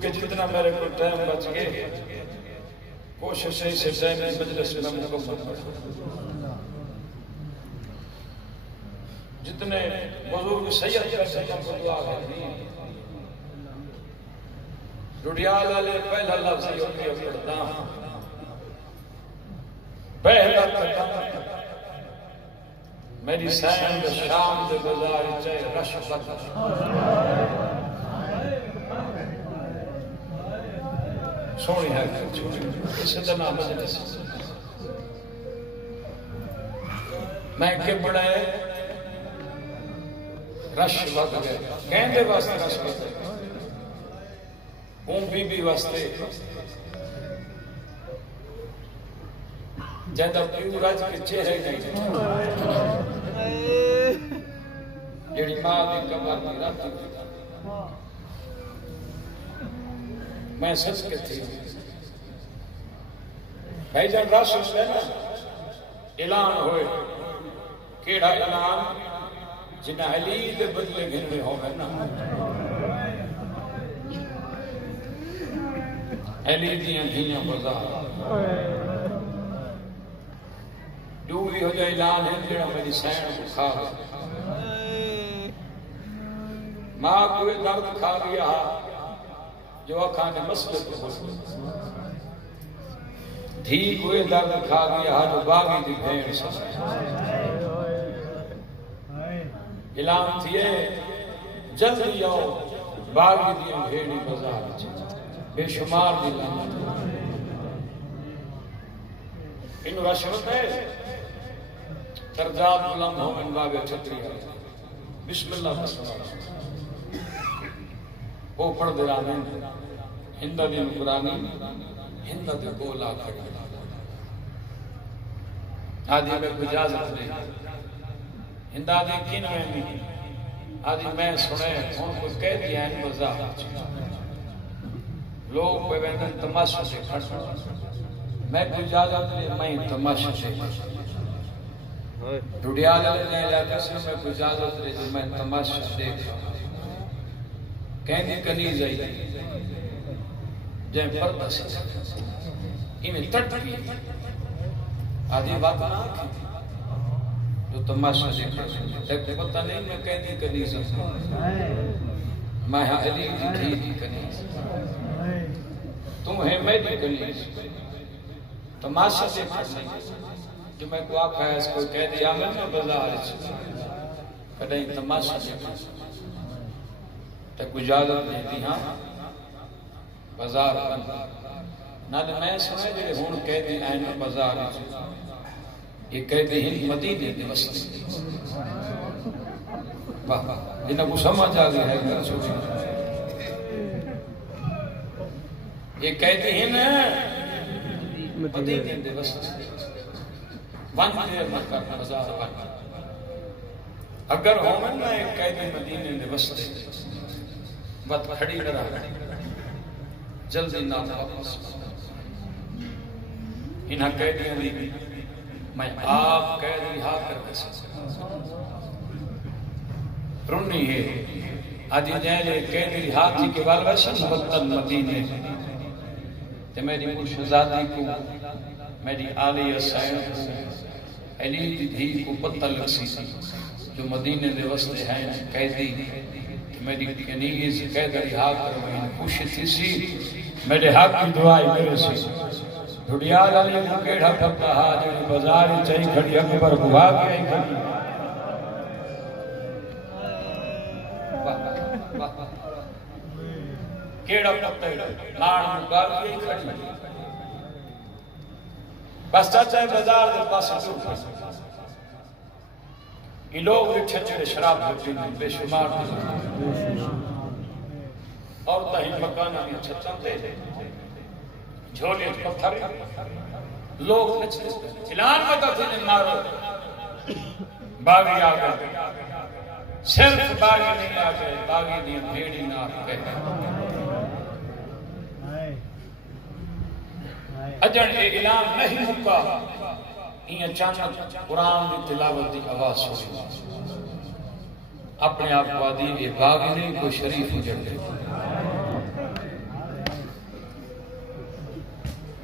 क्योंकि जितना मेरे को टाइम बच गए कोशिश है इसे टाइम में मजलिस में मुकम्मल करूं। जितने बुजुर्ग सैयद बैठे हैं दुआ है रुडियाल वाले पहला लफ्ज़ ये पढ़ता पहला कदम मेरी सैन शाम दे बाजार चाहे रश सोनी है इसे तो नाम मजलिस मैं के बड़ा रश वध गए कहते वास्ते रश वध गए बीबी वास्ते ज्यादा रज के चेहरे नहीं जी मां की कबर की रात मैं सच के थी भाईजान रश है ना ऐलान होए केड़ा ऐलान जिन्हें अली दे बदले घिनवे होवे ना अली दियां धीयां बाजार जो भी हो जाए ऐलान है जेड़ा मेरी सैन को खा मां कोई दर्द खा गया जो अखा ने मसले को धी कोई दर्द खा गया जो बागी दी भेड़ ऐलान थिए जल्दी आओ बागी दी भेड़ी बाजार बेशुमार दी लानत इनु रशवत है सरदार गुलाम मोहम्मद बाबे छतरी बिस्मिल्लाह वो पढ़ दे रहा हिंदा दिन कुरानी हिंदा दे गोला खड़ी आदि में इजाजत नहीं हिंदा दे किन में नहीं आदि मैं सुने हूं कोई कह दिया है मजाक लोग पे वेंदन तमाशा से खड़ मैं इजाजत नहीं मैं तमाशा से डुडियाल ने इलाके से मैं इजाजत नहीं मैं तमाशा देख कहनी कनी जाई जय पर्दा से इन्हें तड़पी आदि बात ना जो तमाशा देखा तक पता नहीं मैं कहनी कनी से मैं अली की कनी तुम है मैं भी कनी तमाशा देखा जो मैं को आखा है इसको कह दिया मैं ना बाजार कहीं तमाशा देखा तक इजाजत नहीं दी हाँ बाजार बंद ना मैं सुना जे हुन कह दी आइन बाजार ये कहते हैं मदीने दे वस्ते वाह इन्हें को समझ आ गया है घर छोड़ी ये कहते हैं ना मदीने दे वस्ते वन देर मत कर बाजार बंद अगर हो ना एक कहते मदीने दे वस्ते बत खड़ी न रहा जल्दी ना वापस इन्हें कह दिया मैं आप कह रिहा कर रुन्नी है आदि जैले कह रिहा थी के बाल वशन वतन मदीने ते मेरी शहजादी को मेरी आली हुसैन को अली दी धी को पता लगी जो मदीने दे वस्ते हैं कैदी मेरी कनीज कैद रिहा कर मैं खुश थी सी मेरे हक की दुआई करे सी ढुडियाल वाली को केड़ा ठप्पा हा जो बाजार चई खड़ी हक पर बुआ के आई खड़ी केड़ा पत्ते लाड़ मुगाल के खड़ी बस चाचा बाजार दे पास ये लोग छचड़े शराब पीते बेशुमार और तही मकान की छतों पे झोले पत्थर लोग ऐलान पता थे मारो बागी आ गए सिर्फ बागी नहीं आ गए बागी दी भेड़ी ना गए अजन ऐलान नहीं मुका अचानक कुरान की तिलावत की आवाज सुनी अपने आप को आदि ये बाग नहीं कोई शरीफ उजड़ गए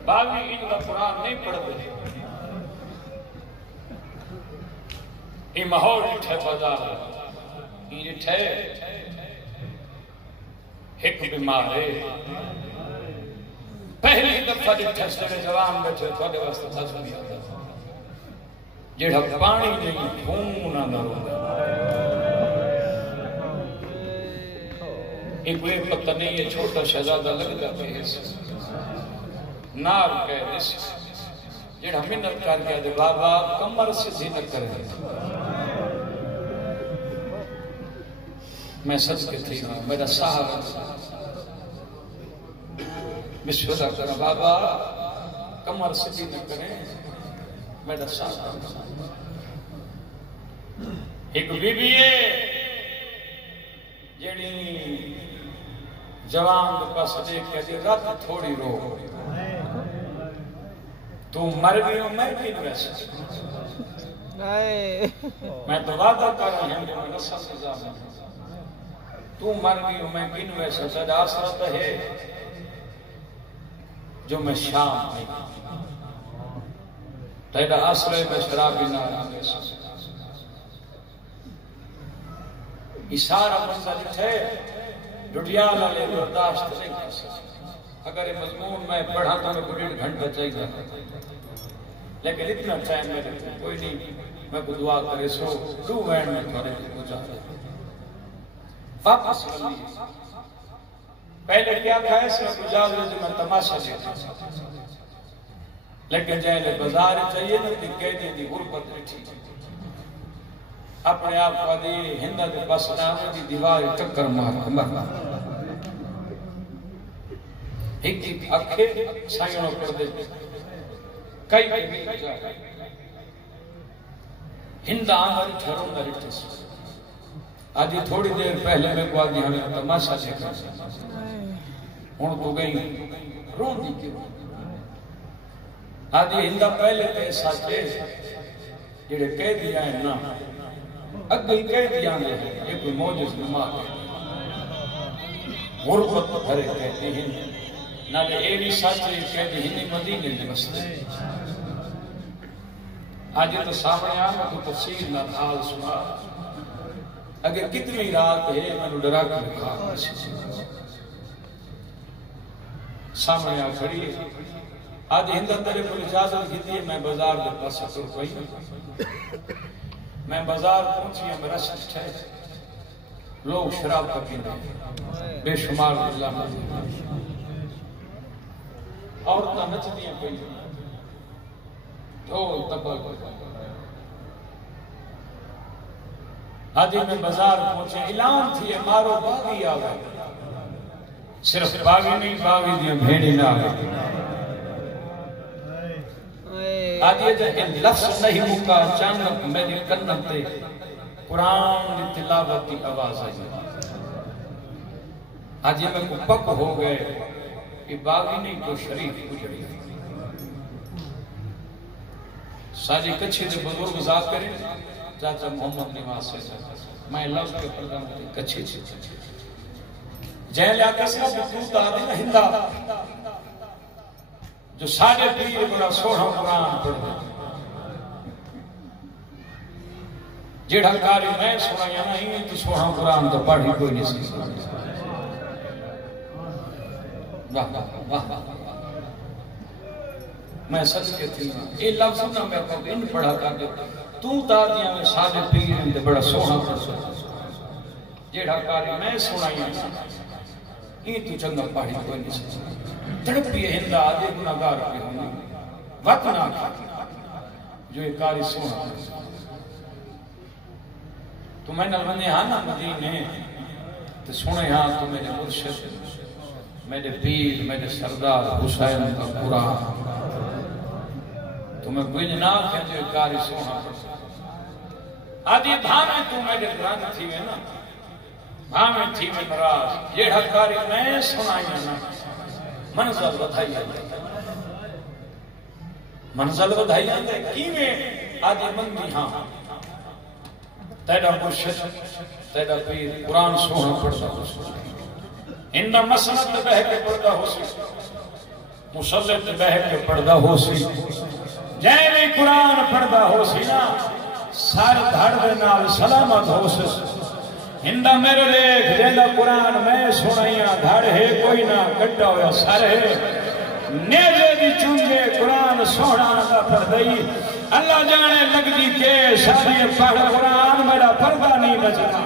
बावी इनका कुरान नहीं पढ़ते ये माहौल ठे बाजार ये ठे एक बीमार है पहली दफा जिथे सारे जवान बैठे थोड़े वास्ते तस्वीर आता जेड़ा पानी नहीं खून ना रोंदा एक वे पता नहीं ये छोटा शहजादा लगता है नार कह दिस जेड़ा मिन्नत कर गया दे बाबा कमर सीधी न करे मैं सच के थी मेरा सहारा विश्वदा कर बाबा कमर सीधी न करे मेरा सहारा एक बीबी है जेड़ी जवान के पास देख के दी रात थोड़ी रो तू मर गई हो मैं किन वैसे मैं तो वादा कर रहा हूं मेरा सजा तू मर गई हो मैं किन वैसे तेरा आसरा तो है जो मैं शाम में तेरा आश्रय में शराबी ना इशारा मंजर है डुडियाल वाले बर्दाश्त नहीं कर सकते अगर ये मजमून मैं पढ़ा तो मैं 1.5 घंटा चाहिए लेकिन इतना टाइम मेरे कोई नहीं मैं को दुआ करे सो 2 मिनट में थोड़े गुजार वापस पहले क्या था इसमें गुजार जो मैं तमाशा देखा लेकिन जाए बाजार चाहिए ना कि कहते दी गुरबत बैठी अपने आप को दी हिंदा के बस नाम की दीवार टक्कर मार एक अखे साइनो कर दे कई हिंदा हमारी ठहरों का रिटेस आज थोड़ी देर पहले मैं को आदि हमें तमाशा देखा हूं तो गई रो दी क्यों आदि हिंदा पहले तो साचे जेड़े कह दिया है ना अगे कह दिया है ये कोई मौजूद नमाज है गुरबत भरे कहते हैं नाले ये भी साचे कहते हैं मदीने में बसते आज तो सामने आ तो तफसीर ना हाल सुना अगर कितनी रात है मैंने डरा के रखा सामने आ खड़ी आज हिंदा तेरे को इजाजत की थी मैं बाजार के पास तुर पई मैं बाजार पहुंची मैं रश है लोग शराब का पीते बेशुमार औरत नचदियां पई ढोल तबल आज मैं बाजार पहुंचे ऐलान थी मारो बागी आ गए सिर्फ बागी नहीं बागी दी भेड़ी ना आ गई आज ये लफ्ज नहीं मुका अचानक मेरे कन्न पे कुरान की तिलावत की आवाज आई आज ये मैं पक हो गए कि बागी नहीं तो शरीफ गुजरी साजी कच्छी के बुजुर्ग जात करें चाचा मोहम्मद निवास से मैं लफ्ज के प्रदान कच्छी जय लिया कसरा बतूता दिन हिंदा जो सारे पीर बड़ा सोना कुरान पढ़ते जेड़ा कारी मैं सुनाया नहीं तो सोना कुरान तो पढ़ी कोई नहीं सकता वाह वाह वाह मैं सच के थी ये लफ्ज ना मैं को इन पढ़ा कर दे तू तादियां में सारे पीर ते बड़ा सोना पढ़ता जेड़ा कारी मैं सुनाया ये तू चंगा पढ़ी कोई नहीं सकता तड़पी हिंदा आदि गुनाहगार पे होना वत ना जो एक कारी सोना तो मैं नलवने हाँ ना मदीने तो सुने हाँ तो मेरे मुर्शिद मेरे पीर मेरे सरदार हुसैन का कुरान तुम्हें कुछ ना कह जो कारी सोना आदि भावे तू मेरे ग्रंथ थी में ना भावे थी में नाराज ये हकारी मैं सुनाई ना मंजल बधाई मंजल बधाई किवें आदि मंदी हाँ तेरा मुर्शिद तेरा पीर कुरान सोना पढ़ता हो इंदा मसनद बह के पढ़ता हो मुसल्ले ते बह के पढ़दा हो सी जै भी कुरान पढ़दा हो सी ना सर धड़ दे नाल सलामत हो सी हिंदा मेरे देख जेदा कुरान मैं सुनाइया धड़ है कोई ना कट्टा होया सर है नेजे दी चुंगे कुरान सोना दा पढ़दई अल्लाह जाने लगदी के शादी पढ़ कुरान मेरा पर्दा नहीं बचना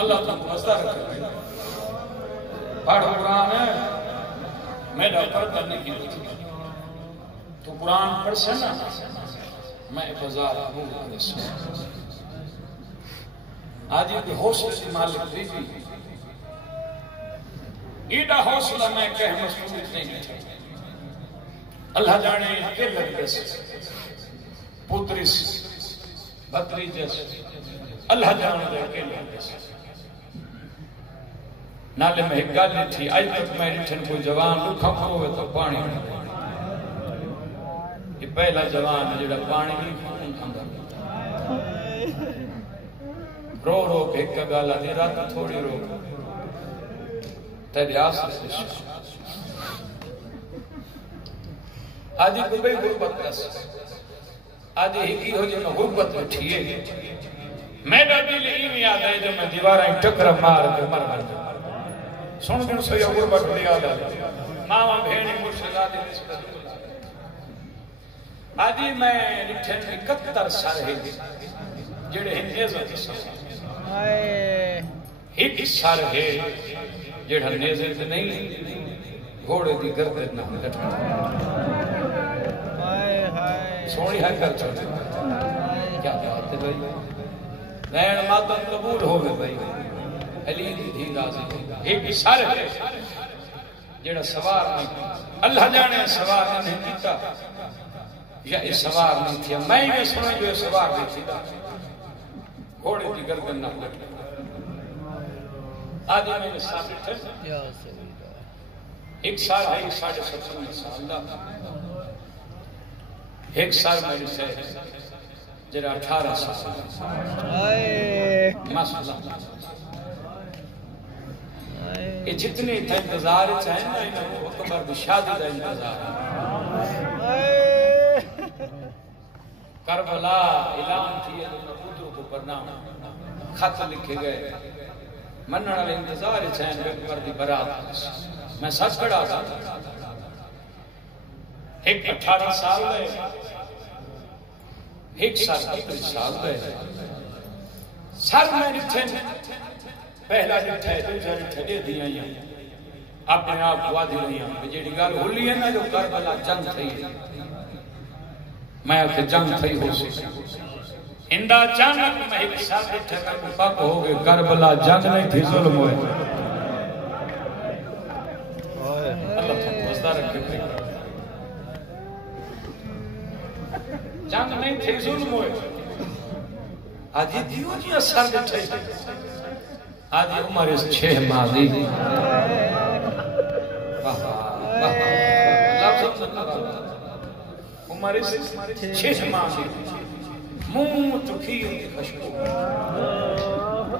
अल्लाह का मसला रखे पढ़ कुरान मेरा पर्दा नहीं बचना तो कुरान पढ़ सना मैं बाजार हूं आज ये हौसले की मालिक दीदी ईडा हौसला मैं कह मसूद नहीं अल्लाह जाने के लगस पुत्रिस भत्रीजस अल्लाह जाने के लगस नाले में एक गल थी आज तक मैं रिठन कोई जवान रुखा होवे तो पानी ये पहला जवान जेड़ा पानी नहीं खांदा रो रो के एक गल आदि रात थोड़ी रो तेरी आस आदि को भाई गुरबत दस आदि ही की हो जो गुरबत उठिए मेरा दिल इवें याद है जब मैं दीवारां टकरा मार के मर गया सुन के सो यो गुरबत याद आ मावा भेणी मुर्शिदादी निस्बत आदि मैं रिठन 71 साल है जेड़े नेज़ा हाय एक साल है जेड़ा नेज़े ते नहीं घोड़े दी गर्दन ना कट हाय हाय सोनी है कर छोड़ क्या बात है भाई नैन मातम कबूल होवे भाई अली दी धी राज़ी एक साल है जेड़ा सवार नहीं अल्लाह जाने सवार नहीं कीता या इस सवार नहीं थी मैं ये सुना जो सवार नहीं थी घोड़े की गर्दन ना कट आज मैंने साबित है एक साल है 57 साल का एक साल मेरी से जरा 18 साल मसला ये जितने थे इंतजार चाहे ना इन्हें अकबर की शादी का इंतजार करबला ऐलान किए तो पुत्रों को प्रणाम खत लिखे गए मनन वाले इंतजार चैन अकबर की बारात मैं सच खड़ा था एक 18 साल गए एक साल 25 साल गए सर मैं रिठे पहला रिठे दूसरा रिठे दे दिया अपने आप वादी रही जी गल होली है ना जो करबला जंग थी मैं आखे जंग थी हो सी इंदा अचानक मैं एक साल रिठे कर पक हो गए करबला जंग नहीं थी जुल्म हुए अल्लाह तो मज़दा रखे जंग नहीं थी जुल्म हुए आज दियो जी असर रिठे आज उम्र 6 माह दी उम्र 6 माह दी मुंह तो खीर की खुशबू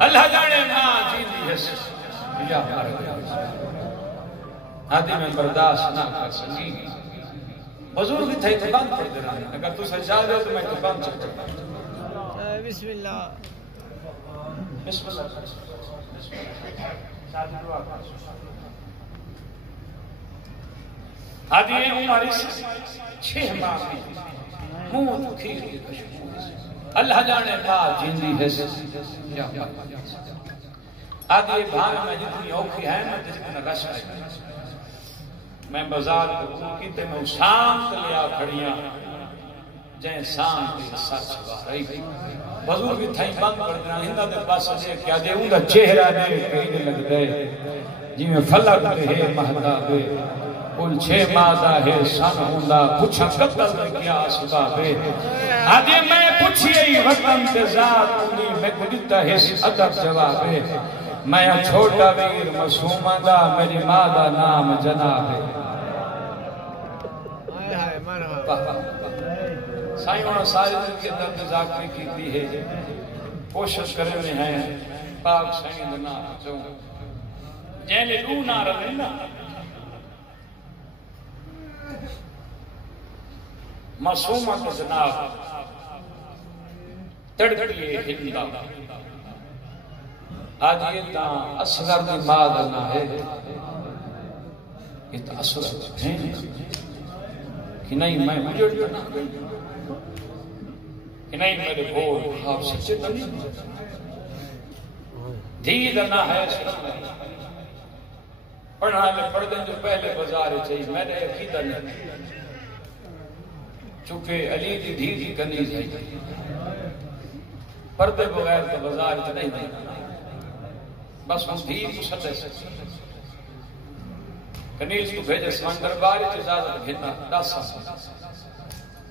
अल्लाह जाने मां जींदी है या मर गया आदि में बर्दाश्त ना कर सकी बुजुर्ग थे तो बंद पड़ देना अगर तू सजा दे तो मैं तो बंद चल बिस्मिल्लाह बिस्मिल्लाह शादी दुआ आदि उम्र 6 माह की मुंह तो खीर की खुशबू अल्लाह जाने मां जींदी है आदि भाग में जितनी औखी है ना जितना रश है मैं बाजार की ते मैं शांत लिया खड़ियां जय शांत सच रही बुजुर्ग थई बंद पड़ गया हिंदा दे पास से क्या दे उनका चेहरा देख के लगदा है जिवें फलक है महताब कुल 6 माह दा है सन हुंदा पुछा कतल क्या असबाब है आदि मैं पूछिए वतन ते जात उनी मैं दिता है अदब जवाब है मैं छोटा वीर मासूमा दा मेरी मां दा नाम जनाब है हाय हाय मरहबा साईं सारी जिंदगी दर्द जाकरी कीती है कोशिश करे में है पाक साईं दा नाम चो जैने रूह ना रहे ना मासूमा के जनाब तड़पिए हिंदा आज ये ता असगर दी माद ना है ये ता असगर है कि नहीं मैं मुझे ना कि नहीं मेरे बोल आप सच्चे तो नहीं धीर ना है पढ़ना ले पढ़ने जो पहले बाजार चाहिए मैंने अकीदा नहीं चूंकि अली दी धी दी कनीज है पर्दे बगैर तो बाजार नहीं बस हम धी मुसद्दस कनीज को भेजे समंदर बार इजाजत घेना 10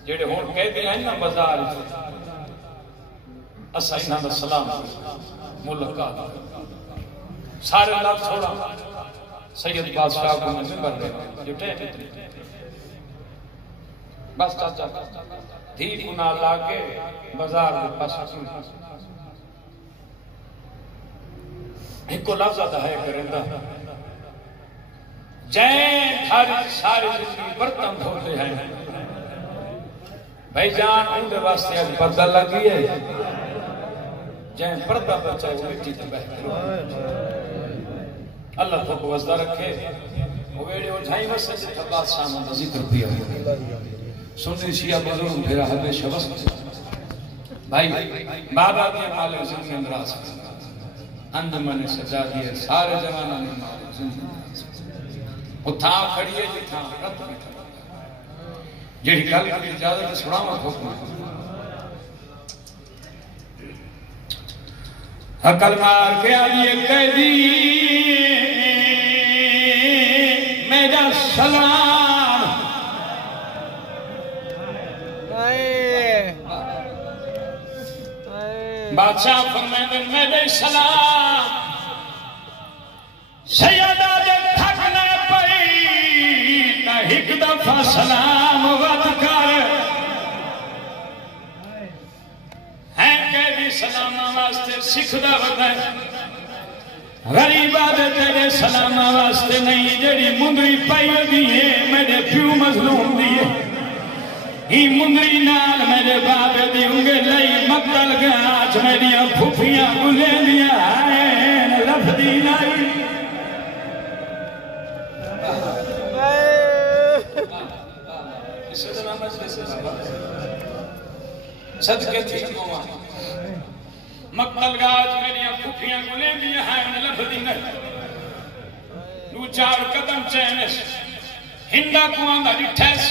जेड़े हुण कहते हैं ना बाजार असा इन्हां दा सलाम मुलाकात सारे लफ्ज छोड़ा सैयद बादशाह को मिंबर दे जुटे बस चाचा धी गुना लाके बाजार के पास एको लफ्ज आता है करेंदा जैन थारी सारी जिंदगी बर्तन धोते हैं भाईजान उनके वास्ते आज पर्दा लगी है जैन पर्दा बचा वो मिट्टी ते बह अल्लाह तो वजदा रखे वो वेड़े उठाई वसे जिथा बादशाह दा जिक्र पिया सुन्नी शिया बुजुर्ग फिर हमेशा वस भाई बाबा के मालिक जिंदगी अंदराज अंजमन सजा दिए सारे जमाना में मालिक जिंदगी उठा खड़ी है जिथा रत जेड़ी गल की इजाजत सुनावा हुक्म अकल मार के आलिए कैदी मेरा सलाम बादशाह फरमाते मेरे सलाम सैयदा दे थकने पई ना एक दफा सलाम वद कर है कैदी सलामा वास्ते सिखदा वदा गरीबा दे तेरे सलामा वास्ते नहीं जेड़ी मुंदरी पाई दी है मेरे प्यू मजलूम दी है ही मुंदरी नाल मेरे बाबे दी उंगे लई मक्तल गाज मेरी फुफियां बुले दिया है लफदी लाई सदके थी मक्तल गाज मेरी फुफियां बुले दिया है लफदी नहीं दू चार कदम चैनस हिंदा कुआं दा डिठस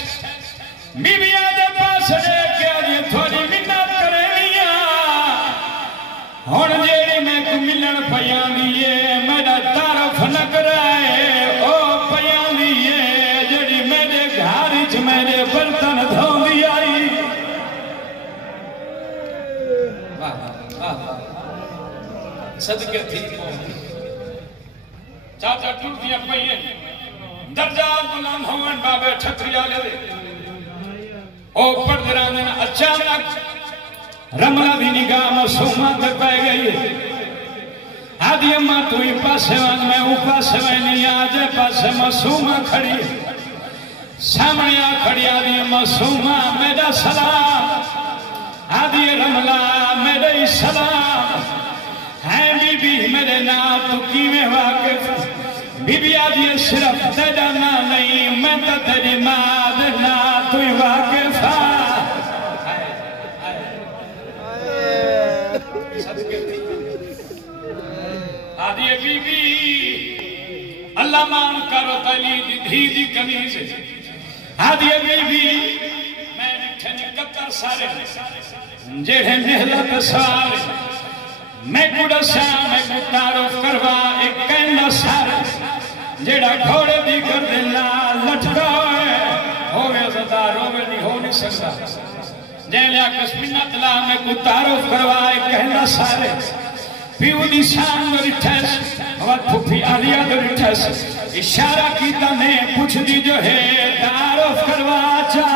बीबिया दे पास लेके आजी थोड़ी मिन्नत करेनिया हुण जेड़ी मैं को मिलन पयानी है मेरा तारफ न कराए ओ पयानी है जेड़ी मेरे घर च मेरे बर्तन धोंदी आई वाह वाह सदके थी चाचा टूटियां पईए दर्जा गुलाम होवन बाबे ठकरिया ले ओ पर्दराने अचानक रमला दी निगाह मासूमा पे पै गई आदि अम्मा तू ही पासे वन मैं ऊ पासे वनी आज पासे मासूमा खड़ी सामने आ खड़ी आदि मासूमा मेरा सलाम आदि रमला मेरे सलाम है बीबी मेरे नाम तू किवें वाकिफ बीबी आदि सिर्फ तेरा ना नहीं मैं तो तेरी मां दे ना तू ही वाकिफ आदि बीबी अल्लाह मान करो तली दी धी दी कमीज आदि बीबी मैं निठे ने कत्तर सारे जेड़े मेहनत सारे मैं कुड़ा सा मैं को तारुफ करवा एक कहना सारे जेड़ा घोड़े दी गर्दन नाल लटका होवे ज़दा रोवे नहीं हो नहीं सकता जैलिया कस्मिनत ला मैं को तारुफ करवा एक कहना सारे पीऊ दी शान रिठस और फुफी आलिया रिठस इशारा कीता ने पूछ दी जो है तारुफ करवा चा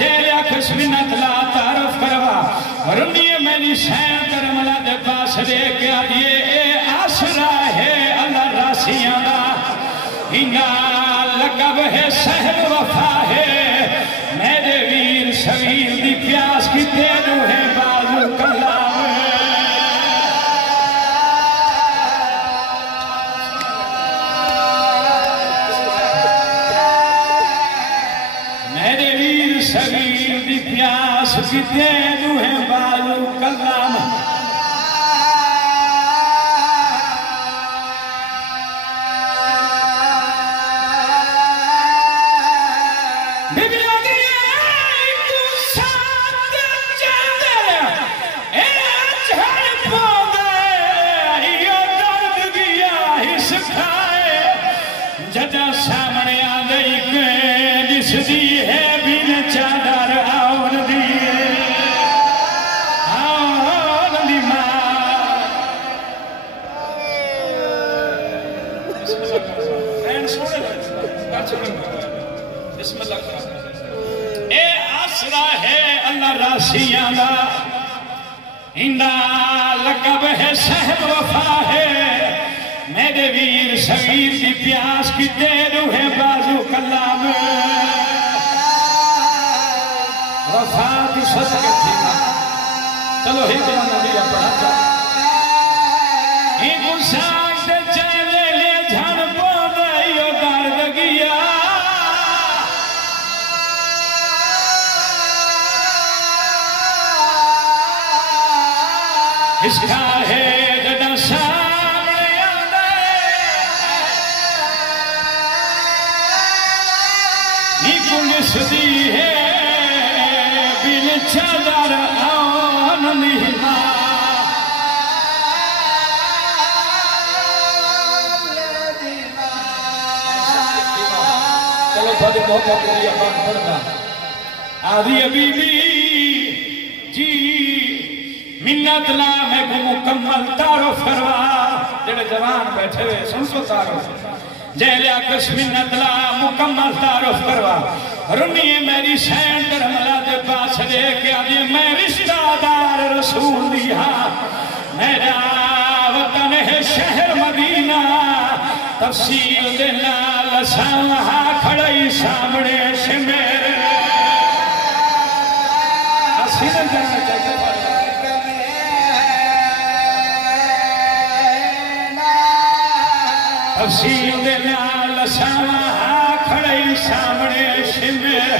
जेलिया कस्मिनत ला तारुफ करवा रुनिए मेरी शैन करमला दे लकब है सहल वफा है मेरे वीर शरीर दी प्यास की तेनू है बाजू कलाम मेरे वीर शरीर दी प्यास की तेनू है बाजू कलाम जदा सामने आ गई दिसदी है बिन चादर आवन दी मां ए आसरा है अल्लाह रासियां दा इंदा लकब है सहब वफा है मेरे वीर शरीर की प्यास की तेरू है बाजू कलाम वफा की सदके थी चलो ही नबी पढ़ा ही गुसाक दे चले ले झण बोदयो दर्द गिया इसका है जदा पुलिसदी है बिन चादर आन निमा चलो थोड़ी मौका के लिए बात पढ़ना आदि बीबी जी मिन्नत ला मैं को मुकम्मल तारो फरवा जेड़े जवान बैठे हुए सुन सो तारो जैलिया मिन्नत ला मुकम्मल तारुफ करवा रुनिए मेरी सैन धर्मला दे पास लेके आदि मैं रिश्तेदार रसूल दिया मेरा वतन है शहर मदीना तफसील दे नाल साहा खड़ई सामने से मेरे असीन जाना चाहिए तफसील दे नाल साहा खड़ई सामने से मेरे